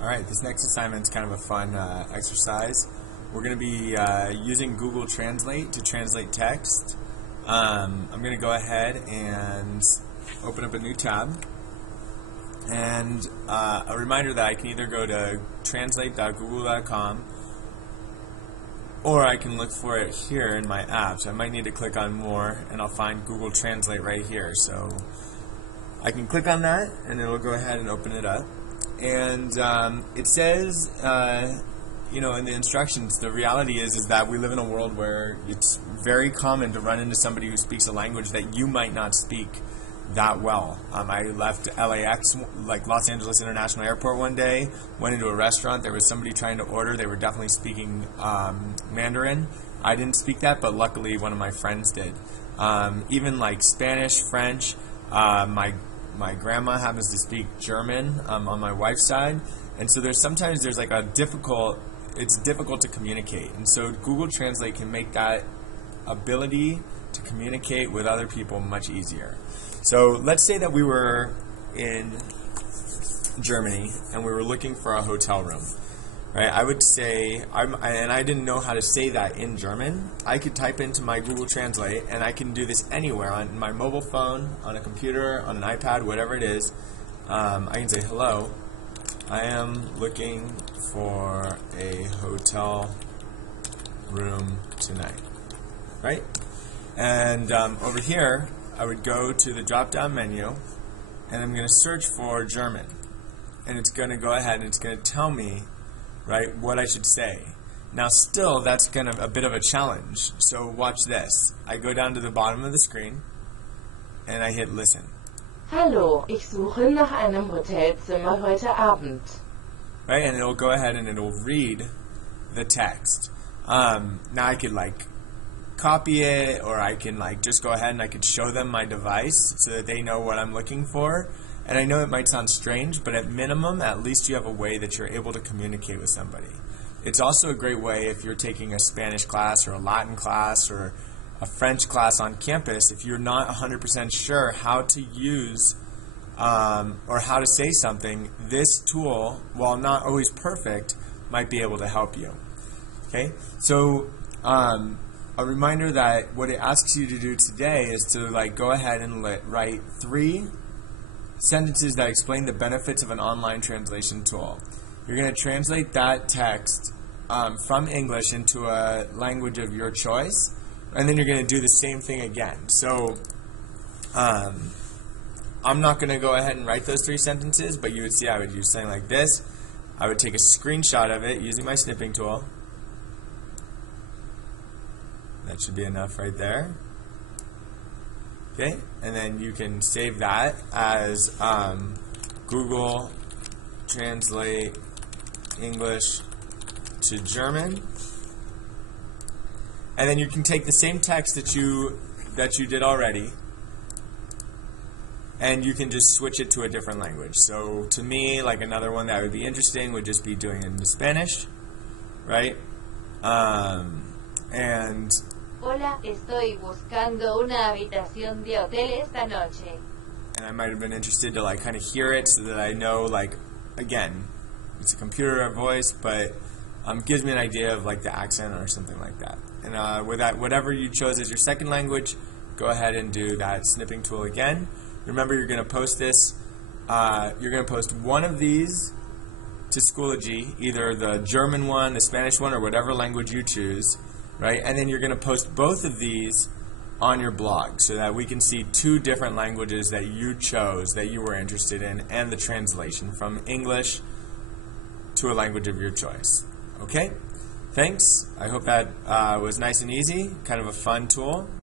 Alright, this next assignment is kind of a fun exercise. We're going to be using Google Translate to translate text. I'm going to go ahead and open up a new tab. And a reminder that I can either go to translate.google.com or I can look for it here in my app. So I might need to click on more and I'll find Google Translate right here. So I can click on that and it'll go ahead and open it up. And it says, in the instructions, the reality is that we live in a world where it's very common to run into somebody who speaks a language that you might not speak that well. I left LAX, like Los Angeles International Airport one day, went into a restaurant, there was somebody trying to order, they were definitely speaking Mandarin. I didn't speak that, but luckily one of my friends did. Even like Spanish, French, my grandma happens to speak German on my wife's side, and so sometimes there's like it's difficult to communicate, and so Google Translate can make that ability to communicate with other people much easier. So let's say that we were in Germany and we were looking for a hotel room. Right, I would say, and I didn't know how to say that in German. I could type into my Google Translate, and I can do this anywhere, on my mobile phone, on a computer, on an iPad, whatever it is. I can say, hello, I am looking for a hotel room tonight. Right? And over here, I would go to the drop-down menu, and I'm going to search for German. And it's going to go ahead and it's going to tell me what I should say. Now still, that's kind of a bit of a challenge. So watch this. I go down to the bottom of the screen and I hit listen. Hallo, ich suche nach einem Hotelzimmer heute Abend. Right, and it'll go ahead and it'll read the text. Now I could copy it, or I can just go ahead and I could show them my device so that they know what I'm looking for. And I know it might sound strange, but at minimum, at least you have a way that you're able to communicate with somebody. It's also a great way if you're taking a Spanish class or a Latin class or a French class on campus, if you're not 100% sure how to use or how to say something, this tool, while not always perfect, might be able to help you. Okay? So a reminder that what it asks you to do today is to go ahead and write 3 sentences that explain the benefits of an online translation tool. You're going to translate that text from English into a language of your choice, and then you're going to do the same thing again. So I'm not going to go ahead and write those 3 sentences, but you would see I would use something like this. I would take a screenshot of it using my snipping tool. That should be enough right there. Okay, and then you can save that as Google Translate English to German, and then you can take the same text that you did already, and you can just switch it to a different language. So to me, another one that would be interesting would just be doing it in Spanish, right? And Hola, estoy buscando una habitación de hotel esta noche. And I might have been interested to kind of hear it so that I know, again, it's a computer voice, but gives me an idea of the accent or something like that. And with that, whatever you chose as your second language, go ahead and do that snipping tool again. Remember, you're going to post this. You're going to post one of these to Schoology, either the German one, the Spanish one, or whatever language you choose. Right? And then you're going to post both of these on your blog so that we can see 2 different languages that you chose, that you were interested in, and the translation from English to a language of your choice. Okay? Thanks. I hope that was nice and easy, kind of a fun tool.